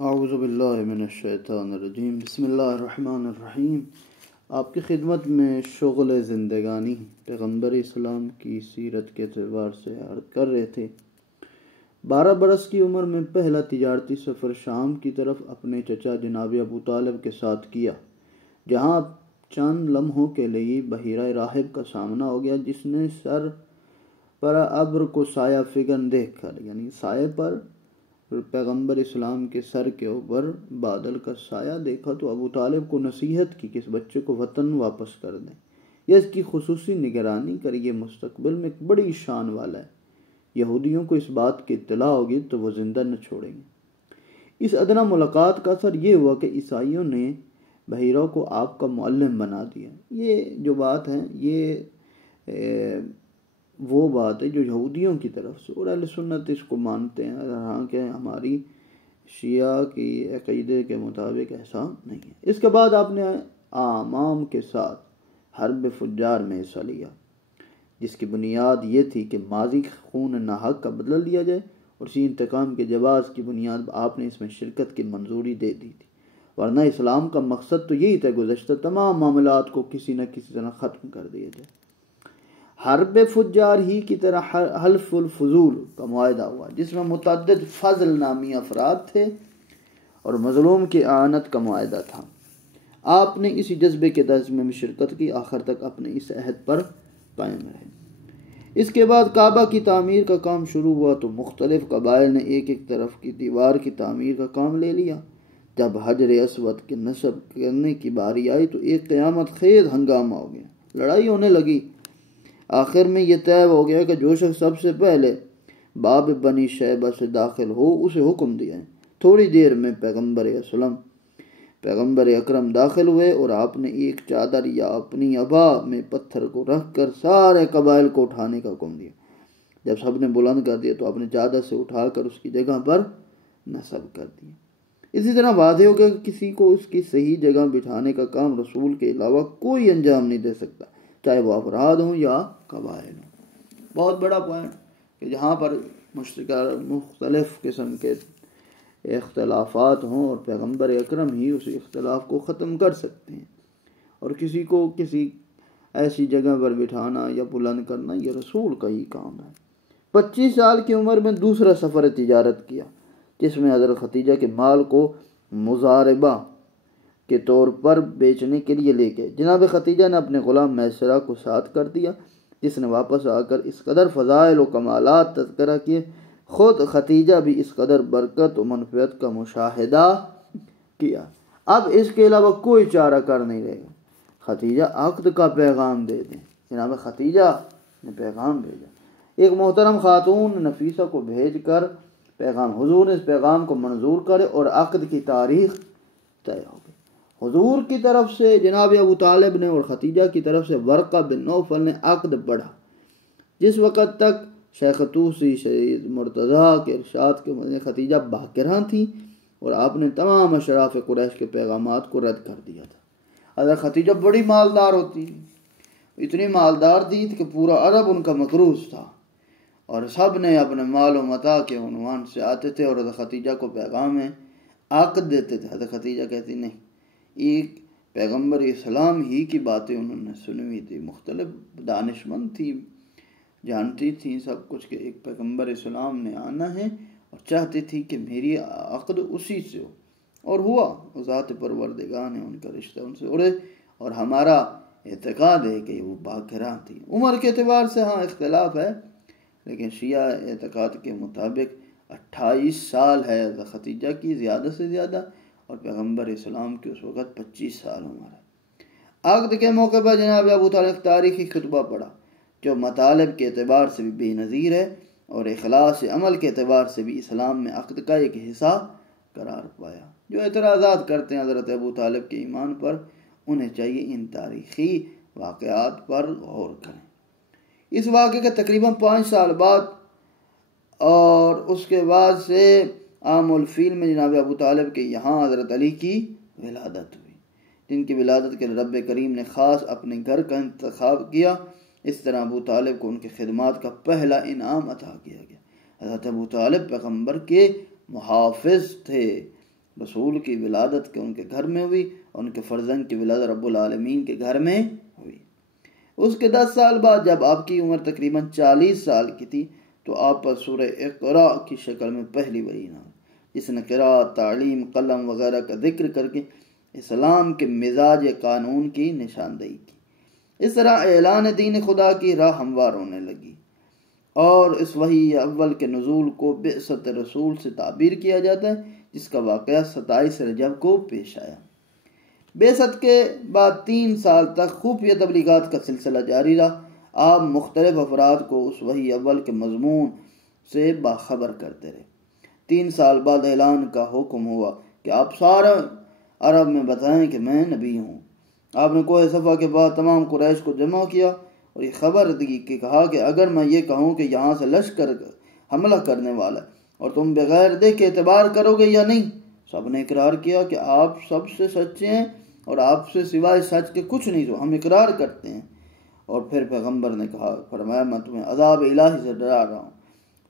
اعوذ باللہ من الشیطان الرجیم، بسم اللہ الرحمن الرحیم۔ آپ کی خدمت میں شغل زندگانی پیغمبر اسلام کی سیرت کے اعتبار سے عرض کر رہے تھے۔ 12 برس کی عمر میں پہلا تجارتی سفر شام کی طرف اپنے چچا جناب ابو طالب کے ساتھ کیا، جہاں چند لمحوں کے لیے بحیرہ راہب کا سامنا ہو گیا، جس نے سر پر ابر کو سایہ فگن دیکھ کر، یعنی سائے پر پیغمبر اسلام کے سر کے اوپر بادل کا سایہ دیکھا تو ابو طالب کو نصیحت کی کہ اس بچے کو وطن واپس کر دیں یا اس کی خصوصی نگرانی کریے، مستقبل میں ایک بڑی شان والا ہے، یہودیوں کو اس بات کی اطلاع ہوگی تو وہ زندہ نہ چھوڑیں گے۔ اس ادنا ملاقات کا اثر یہ ہوا کہ عیسائیوں نے بحیرہ کو آپ کا معلم بنا دیا۔ یہ جو بات ہے یہ وہ بات ہے جو یہودیوں کی طرف سے، اور اہل سنت اس کو مانتے ہیں، حالانکہ ہماری شیعہ کی عقیدے کے مطابق ایسا نہیں ہے۔ اس کے بعد آپ نے عوام کے ساتھ حرب فجار میں حصہ لیا، جس کی بنیاد یہ تھی کہ ماضی خون ناحق کا بدلہ لیا جائے، اور اسی انتقام کے جواز کی بنیاد پر آپ نے اس میں شرکت کی منظوری دے دی تھی، ورنہ اسلام کا مقصد تو یہی تھا گزشتہ تمام معاملات کو کسی نہ کسی طرح ختم کر دیا جائے۔ حرب فجار ہی کی طرح حلف الفضول کا معاہدہ ہوا، جس میں متعدد فضل نامی افراد تھے اور مظلوم کی اعانت کا معاہدہ تھا۔ آپ نے اسی جذبے کے درس میں شرکت کی، آخر تک اپنے اس عہد پر قائم رہے۔ اس کے بعد کعبہ کی تعمیر کا کام شروع ہوا تو مختلف قبائل نے ایک ایک طرف کی دیوار کی تعمیر کا کام لے لیا۔ جب حجر اسود کے نصب کرنے کی باری آئی تو ایک قیامت خیز ہنگامہ ہو گیا، لڑائی ہونے لگی۔ آخر میں یہ طے ہو گیا کہ جو شخص سب سے پہلے باب بنی شیبہ سے داخل ہو اسے حکم دیا ہے۔ تھوڑی دیر میں پیغمبر اکرم داخل ہوئے اور آپ نے ایک چادر یا اپنی عبا میں پتھر کو رکھ کر سارے قبائل کو اٹھانے کا حکم دیا۔ جب سب نے بلند کر دیا تو اپنے چادر سے اٹھا کر اس کی جگہ پر نصب کر دیا۔ اسی طرح واضح ہو گیا کہ کسی کو اس کی صحیح جگہ بٹھانے کا کام رسول کے علاوہ کوئی انجام نہیں دے سکتا، چاہے وہ افراد ہوں یا قبائل ہوں۔ بہت بڑا پوائنٹ کہ جہاں پر مختلف قسم کے اختلافات ہوں اور پیغمبر اکرم ہی اس اختلاف کو ختم کر سکتے ہیں، اور کسی کو کسی ایسی جگہ پر بٹھانا یا بلند کرنا یہ رسول کا ہی کام ہے۔ 25 سال کی عمر میں دوسرا سفر تجارت کیا، جس میں حضرت ختیجہ کے مال کو مضاربہ کے طور پر بیچنے کے لیے لے گئے۔ جناب ختیجہ نے اپنے غلام میسرہ کو ساتھ کر دیا، جس نے واپس آ کر اس قدر فضائل و کمالات تذکرہ کیے، خود ختیجہ بھی اس قدر برکت و منفعت کا مشاہدہ کیا۔ اب اس کے علاوہ کوئی چارہ کر نہیں رہے گا، ختیجہ عقد کا پیغام دے دیں۔ جناب ختیجہ نے پیغام بھیجا، ایک محترم خاتون نفیسہ کو بھیج کر پیغام، حضور نے اس پیغام کو منظور کرے اور عقد کی تاریخ طے ہو گئی۔ حضور کی طرف سے جناب ابو طالب نے اور ختیجہ کی طرف سے ورقہ بن نوفل نے عقد بڑھا۔ جس وقت تک شیخ طوسی شہید مرتضیٰ کے ارشاد کے مطابق ختیجہ باکرہ تھی اور آپ نے تمام اشراف قریش کے پیغامات کو رد کر دیا تھا۔ حضرت ختیجہ بڑی مالدار ہوتی، اتنی مالدار تھی کہ پورا عرب ان کا مقروض تھا، اور سب نے اپنے مال و متاع کے عنوان سے آتے تھے اور حضرت ختیجہ کو پیغام عقد دیتے تھے۔ حضرت ختیجہ کہتی نہیں، ایک پیغمبر اسلام ہی کی باتیں انہوں نے سنی ہوئی تھی، مختلف دانشمند تھی، جانتی تھی سب کچھ کہ ایک پیغمبر اسلام نے آنا ہے، اور چاہتی تھی کہ میری عقد اسی سے ہو، اور ہوا۔ ذات پروردگار نے ان کا رشتہ ان سے اڑے، اور ہمارا اعتقاد ہے کہ وہ باکرہ تھی۔ عمر کے اعتبار سے ہاں اختلاف ہے، لیکن شیعہ اعتقاد کے مطابق 28 سال ہے حضرت ختیجہ کی زیادہ سے زیادہ، اور پیغمبر اسلام کی اس وقت 25 سال عمر ہے۔ عقد کے موقع پر جناب ابو طالب تاریخی خطبہ پڑھا، جو مطالب کے اعتبار سے بھی بے نظیر ہے اور اخلاص عمل کے اعتبار سے بھی اسلام میں عقد کا ایک حصہ قرار پایا۔ جو اعتراضات کرتے ہیں حضرت ابو طالب کے ایمان پر، انہیں چاہیے ان تاریخی واقعات پر غور کریں۔ اس واقعے کے تقریباً 5 سال بعد اور اس کے بعد سے عام الفیل میں جناب ابو طالب کے یہاں حضرت علی کی ولادت ہوئی، جن کی ولادت کے رب کریم نے خاص اپنے گھر کا انتخاب کیا۔ اس طرح ابو طالب کو ان کی خدمات کا پہلا انعام عطا کیا گیا۔ حضرت ابو طالب پیغمبر کے محافظ تھے، رسول کی ولادت کے ان کے گھر میں ہوئی، اور ان کے فرزند کی ولادت رب العالمین کے گھر میں ہوئی۔ اس کے 10 سال بعد جب آپ کی عمر تقریباً 40 سال کی تھی تو آپ پر سورہ اقرا کی شکل میں پہلی وحی نازل، جس نے قراءت، تعلیم، قلم وغیرہ کا ذکر کر کے اسلام کے مزاج قانون کی نشاندہی کی۔ اس طرح اعلان دین خدا کی راہ ہموار ہونے لگی، اور اس وحی اول کے نزول کو بعثت رسول سے تعبیر کیا جاتا ہے، جس کا واقعہ 27 رجب کو پیش آیا۔ بعثت کے بعد 3 سال تک خفیہ تبلیغات کا سلسلہ جاری رہا۔ آپ مختلف افراد کو اس وحی اول کے مضمون سے باخبر کرتے رہے۔ 3 سال بعد اعلان کا حکم ہوا کہ آپ سارے عرب میں بتائیں کہ میں نبی ہوں۔ آپ نے کوہ صفا کے بعد تمام قریش کو جمع کیا اور یہ خبر دی کہ کہا کہ اگر میں یہ کہوں کہ یہاں سے لشکر حملہ کرنے والا ہے اور تم بغیر دیکھے اعتبار کرو گے یا نہیں؟ سب نے اقرار کیا کہ آپ سب سے سچے ہیں اور آپ سے سوائے سچ کے کچھ نہیں، تو ہم اقرار کرتے ہیں۔ اور پھر پیغمبر نے کہا، فرمایا میں تمہیں عذاب الہی سے ڈرا رہا ہوں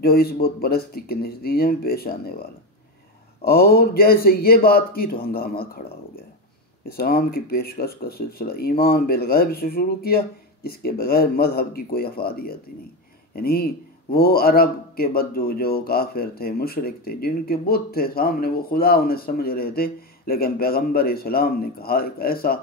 جو اس بت پرستی کے نتیجے میں پیش آنے والا۔ اور جیسے یہ بات کی تو ہنگامہ کھڑا ہو گیا۔ اسلام کی پیشکش کا سلسلہ ایمان بالغیب سے شروع کیا، جس کے بغیر مذہب کی کوئی افادیت ہی نہیں۔ یعنی وہ عرب کے بدو جو کافر تھے، مشرک تھے، جن کے بت تھے سامنے، وہ خدا انہیں سمجھ رہے تھے، لیکن پیغمبر اسلام نے کہا ایک ایسا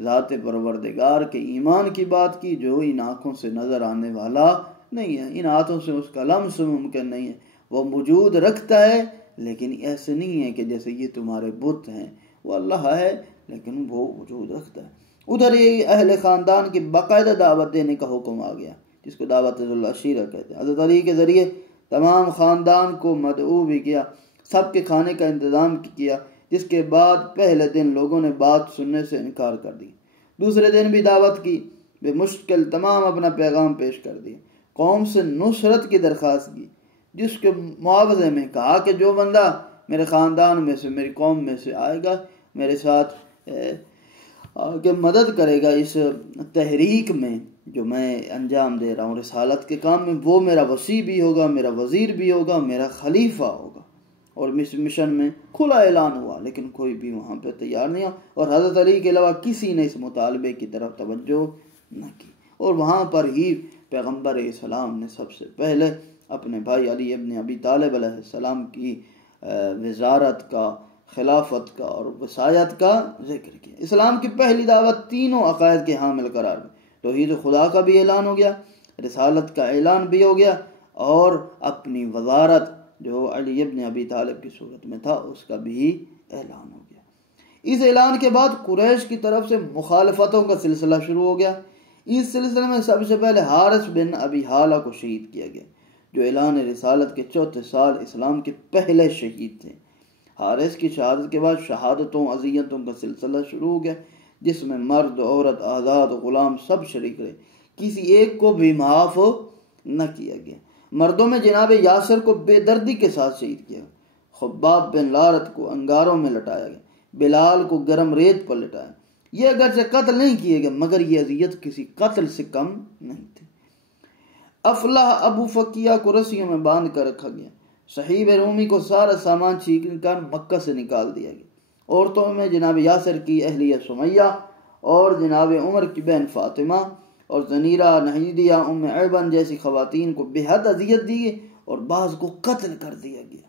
ذات پروردگار کے ایمان کی بات کی جو ان آنکھوں سے نظر آنے والا نہیں ہے، ان ہاتھوں سے اس کا لمس ممکن نہیں ہے، وہ وجود رکھتا ہے لیکن ایسے نہیں ہے کہ جیسے یہ تمہارے بت ہیں، وہ اللہ ہے لیکن وہ وجود رکھتا ہے۔ ادھر یہ اہل خاندان کی باقاعدہ دعوت دینے کا حکم آ گیا، جس کو دعوت العشیرہ کہتے ہیں۔ حضرت علی کے ذریعے تمام خاندان کو مدعو بھی کیا، سب کے کھانے کا انتظام کیا، جس کے بعد پہلے دن لوگوں نے بات سننے سے انکار کر دی۔ دوسرے دن بھی دعوت کی، بے مشکل تمام اپنا پیغام پیش کر دیا، قوم سے نصرت کی درخواست کی، جس کے معاوضے میں کہا کہ جو بندہ میرے خاندان میں سے، میری قوم میں سے آئے گا، میرے ساتھ کہ مدد کرے گا اس تحریک میں جو میں انجام دے رہا ہوں رسالت کے کام میں، وہ میرا وصی بھی ہوگا، میرا وزیر بھی ہوگا، میرا خلیفہ ہوگا۔ اور مشن میں کھلا اعلان ہوا، لیکن کوئی بھی وہاں پہ تیار نہیں ہوا، اور حضرت علی کے علاوہ کسی نے اس مطالبے کی طرف توجہ نہ کی۔ اور وہاں پر ہی پیغمبر اسلام نے سب سے پہلے اپنے بھائی علی ابن ابی طالب علیہ السلام کی وزارت کا، خلافت کا اور وصایت کا ذکر کیا۔ اسلام کی پہلی دعوت تینوں عقائد کے حامل قرار دی۔ توحید خدا کا بھی اعلان ہو گیا، رسالت کا اعلان بھی ہو گیا، اور اپنی وزارت جو علی ابن ابی طالب کی صورت میں تھا اس کا بھی اعلان ہو گیا۔ اس اعلان کے بعد قریش کی طرف سے مخالفتوں کا سلسلہ شروع ہو گیا۔ اس سلسلے میں سب سے پہلے حارث بن ابی حالہ کو شہید کیا گیا، جو اعلان رسالت کے 4 سال اسلام کے پہلے شہید تھے۔ حارث کی شہادت کے بعد شہادتوں، اذیتوں کا سلسلہ شروع ہو گیا، جس میں مرد، عورت، آزاد، غلام سب شریک رہے، کسی ایک کو بھی معاف نہ کیا گیا۔ مردوں میں جناب یاسر کو بے دردی کے ساتھ شہید کیا، خباب بن لارت کو انگاروں میں لٹایا گیا، بلال کو گرم ریت پر لٹایا۔ یہ اگرچہ قتل نہیں کیے گئے مگر یہ اذیت کسی قتل سے کم نہیں تھی۔ افلاح ابو فقیہ کو رسیوں میں باندھ کر رکھا گیا۔ صہیب رومی کو سارا سامان چھین کر مکہ سے نکال دیا گیا۔ عورتوں میں جناب یاسر کی اہلیہ سمیہ اور جناب عمر کی بہن فاطمہ اور زنیرہ، نحیدیہ، ام ایبن جیسی خواتین کو بے حد اذیت دی گئی اور بعض کو قتل کر دیا گیا۔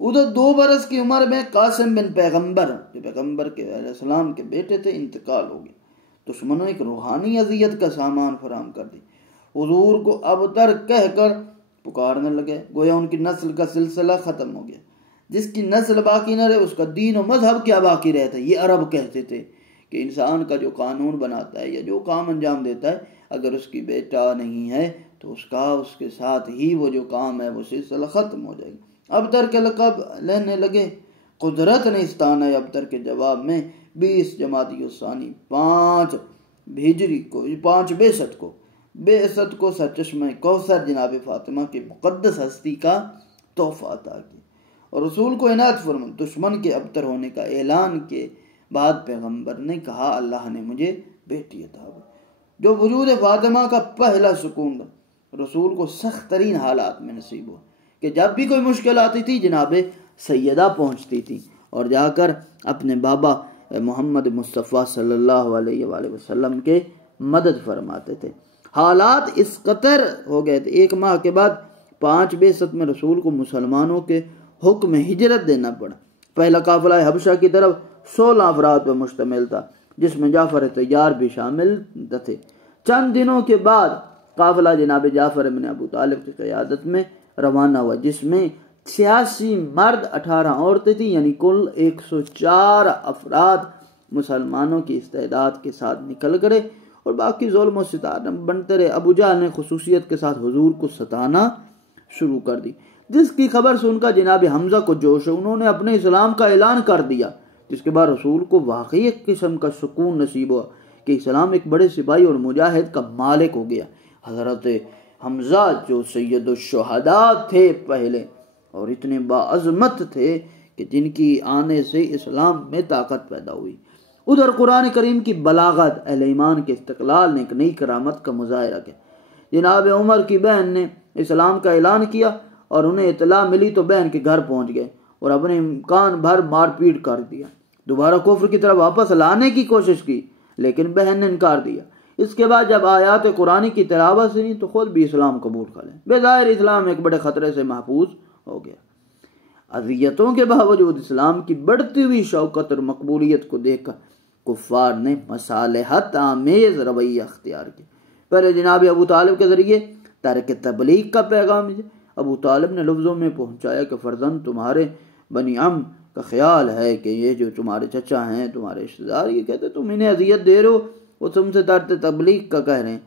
ادھر 2 برس کی عمر میں قاسم بن پیغمبر جو پیغمبر کے علیہ السلام کے بیٹے تھے انتقال ہو گیا۔ دشمنوں ایک روحانی اذیت کا سامان فراہم کر دی، حضور کو ابتر کہہ کر پکارنے لگے، گویا ان کی نسل کا سلسلہ ختم ہو گیا۔ جس کی نسل باقی نہ رہے اس کا دین و مذہب کیا باقی رہتا ہے؟ یہ عرب کہتے تھے کہ انسان کا جو قانون بناتا ہے یا جو کام انجام دیتا ہے، اگر اس کی بیٹا نہیں ہے تو اس کے ساتھ ہی وہ جو کام ہے وہ سلسلہ ختم ہو جائے گا۔ ابتر کے لقب لینے لگے۔ قدرت نے استانا ابتر کے جواب میں 20 جمادی الثانی 5 ہجری کو 5 بعثت کو سرچشمہ کوثر جناب فاطمہ کی مقدس ہستی کا تحفہ عطا کیا، اور رسول کو عنایت فرمائی۔ دشمن کے ابتر ہونے کا اعلان کے بعد پیغمبر نے کہا اللہ نے مجھے بیٹی عطا کی، جو وجود فاطمہ کا پہلا سکون تھا۔ رسول کو سخت ترین حالات میں نصیب ہوا کہ جب بھی کوئی مشکل آتی تھی جناب سیدہ پہنچتی تھی اور جا کر اپنے بابا محمد مصطفیٰ صلی اللہ علیہ وآلہ وسلم کے مدد فرماتے تھے۔ حالات اس قطر ہو گئے تھے، 1 ماہ کے بعد 5 بعثت میں رسول کو مسلمانوں کے حکم ہجرت دینا پڑا۔ پہلا قافلہ حبشہ کی طرف 16 افراد پر مشتمل تھا، جس میں جعفر طیار بھی شامل تھے۔ چند دنوں کے بعد قافلہ جناب جعفر بن ابو طالب کی قیادت میں روانہ ہوا، جس میں 86 مرد 18 عورتیں تھیں، یعنی کل 104 افراد مسلمانوں کی استعداد کے ساتھ نکل گئے اور باقی ظلم و ستم بنتے رہے۔ ابو جہل نے خصوصیت کے ساتھ حضور کو ستانا شروع کر دی، جس کی خبر سن کر جناب حمزہ کو جوش ہے، انہوں نے اپنے اسلام کا اعلان کر دیا، جس کے بعد رسول کو واقعی ایک قسم کا سکون نصیب ہوا کہ اسلام ایک بڑے سپاہی اور مجاہد کا مالک ہو گیا۔ حضرت حمزہ جو سید الشہداء تھے پہلے اور اتنے باعظمت تھے کہ جن کی آنے سے اسلام میں طاقت پیدا ہوئی۔ ادھر قرآن کریم کی بلاغت، اہل ایمان کے استقلال نے ایک نئی کرامت کا مظاہرہ کیا۔ جناب عمر کی بہن نے اسلام کا اعلان کیا اور انہیں اطلاع ملی تو بہن کے گھر پہنچ گئے اور اپنے امکان بھر مار پیٹ کر دیا۔ دوبارہ کفر کی طرف واپس لانے کی کوشش کی، لیکن بہن نے انکار دیا۔ اس کے بعد جب آیات قرآن کی تلاوت سنی تو خود بھی اسلام قبول کر لیں۔ بظاہر اسلام ایک بڑے خطرے سے محفوظ ہو گیا۔ اذیتوں کے باوجود اسلام کی بڑھتی ہوئی شوکت اور مقبولیت کو دیکھ کر کفار نے مصالحت آمیز رویہ اختیار کیا۔ پہلے جناب ابو طالب کے ذریعے ترک تبلیغ کا پیغام ابو طالب نے لفظوں میں پہنچایا کہ فرزند تمہارے بنی عم کا خیال ہے کہ یہ جو تمہارے چچا ہیں، تمہارے رشتہ دار، یہ کہتے تم انہیں اذیت دے رہے ہو، وہ تم سے ترک تبلیغ کا کہہ رہے ہیں۔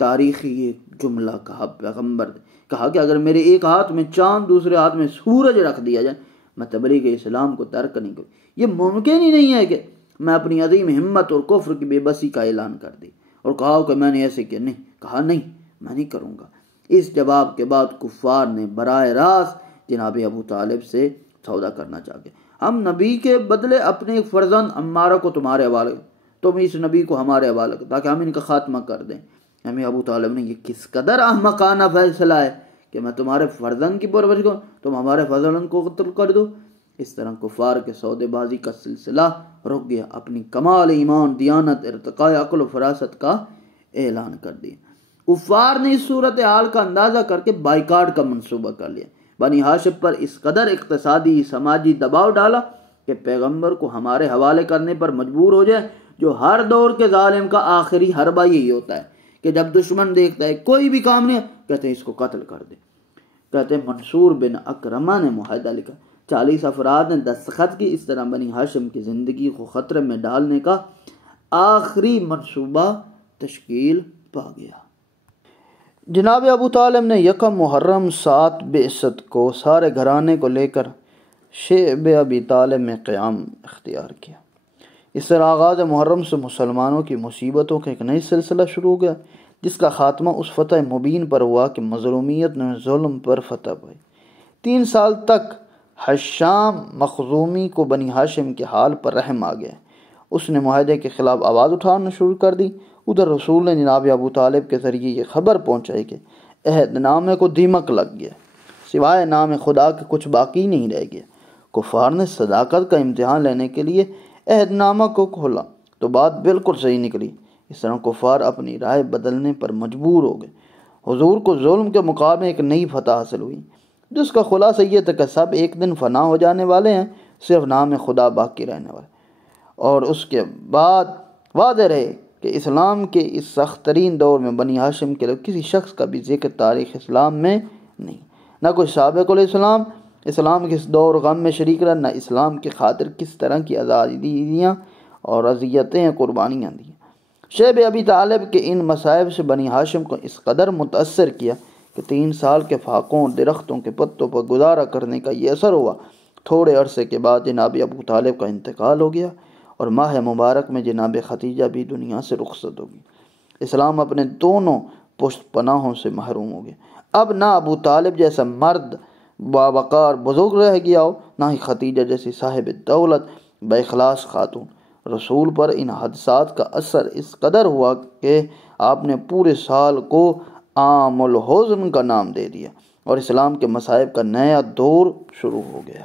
تاریخی ایک جملہ کہا پیغمبر نے، کہا کہ اگر میرے ایک ہاتھ میں چاند دوسرے ہاتھ میں سورج رکھ دیا جائے میں تبلیغ اسلام کو ترک نہیں کروں۔ یہ ممکن ہی نہیں ہے کہ میں اپنی عظیم ہمت اور کفر کی بے بسی کا اعلان کر دی اور کہا کہ میں نے ایسے کیا، نہیں کہا، نہیں میں نہیں کروں گا۔ اس جواب کے بعد کفار نے براہ راست جناب ابو طالب سے سودا کرنا چاہتے، ہم نبی کے بدلے اپنے ایک فرزند عمارہ کو تمہارے حوالے، تم اس نبی کو ہمارے حوالے تاکہ ہم ان کا خاتمہ کر دیں۔ ہمیں ابو طالب نے، یہ کس قدر احمقانہ فیصلہ ہے کہ میں تمہارے فرزند کی پرورش کروں، تم ہمارے فرزند کو قتل کر دو۔ اس طرح کفار کے سودے بازی کا سلسلہ رک گیا، اپنی کمال ایمان، دیانت، ارتقاء عقل و فراست کا اعلان کر دیا۔ کفار نے اس صورتحال کا اندازہ کر کے بائیکاٹ کا منصوبہ کر لیا، بنی ہاشم پر اس قدر اقتصادی سماجی دباؤ ڈالا کہ پیغمبر کو ہمارے حوالے کرنے پر مجبور ہو جائے، جو ہر دور کے ظالم کا آخری حربہ یہی ہوتا ہے کہ جب دشمن دیکھتا ہے کوئی بھی کام نہیں، کہتے ہیں اس کو قتل کر دے۔ کہتے ہیں منصور بن اکرمہ نے معاہدہ لکھا، 40 افراد نے دستخط کی۔ اس طرح بنی ہاشم کی زندگی کو خطرے میں ڈالنے کا آخری منصوبہ تشکیل پا گیا۔ جناب ابو طالب نے 1 محرم 7 بعثت کو سارے گھرانے کو لے کر شعب ابی طالب میں قیام اختیار کیا۔ اس طرح آغاز محرم سے مسلمانوں کی مصیبتوں کا ایک نئی سلسلہ شروع ہو گیا، جس کا خاتمہ اس فتح مبین پر ہوا کہ مظلومیت نے ظلم پر فتح پائی۔ 3 سال تک حشام مخزومی کو بنی ہاشم کے حال پر رحم آ گیا، اس نے معاہدے کے خلاف آواز اٹھانا شروع کر دی۔ ادھر رسول نے جناب ابو طالب کے ذریعے یہ خبر پہنچائی کہ عہد نامے کو دیمک لگ گیا، سوائے نام خدا کے کچھ باقی نہیں رہ گیا۔ کفار نے صداقت کا امتحان لینے کے لیے عہد نامہ کو کھولا تو بات بالکل صحیح نکلی۔ اس طرح کفار اپنی رائے بدلنے پر مجبور ہو گئے۔ حضور کو ظلم کے مقابلے ایک نئی فتح حاصل ہوئی، جس کا خلاصہ یہ تھا کہ سب ایک دن فنا ہو جانے والے ہیں، صرف نام خدا باقی رہنے والے۔ اور اس کے بعد واضح رہے کہ اسلام کے اس سخت ترین دور میں بنی ہاشم کے لوگ کسی شخص کا بھی ذکر تاریخ اسلام میں نہیں، نہ کوئی سابق الاسلام اسلام کے اس دور غم میں شریک رہا، نہ اسلام کی خاطر کس طرح کی آزادیاں اور اذیتیں قربانیاں دیں۔ شعب ابی طالب کے ان مصائب سے بنی ہاشم کو اس قدر متاثر کیا کہ 3 سال کے فاقوں اور درختوں کے پتوں پر گزارا کرنے کا یہ اثر ہوا۔ تھوڑے عرصے کے بعد جناب ابو طالب کا انتقال ہو گیا اور ماہ مبارک میں جناب خدیجہ بھی دنیا سے رخصت ہوگی۔ اسلام اپنے دونوں پشت پناہوں سے محروم ہو گیا۔ اب نہ ابو طالب جیسا مرد باوقار بزرگ رہ گیا ہو، نہ ہی خدیجہ جیسی صاحب دولت با اخلاص خاتون۔ رسول پر ان حادثات کا اثر اس قدر ہوا کہ آپ نے پورے سال کو عام الحزن کا نام دے دیا اور اسلام کے مصائب کا نیا دور شروع ہو گیا۔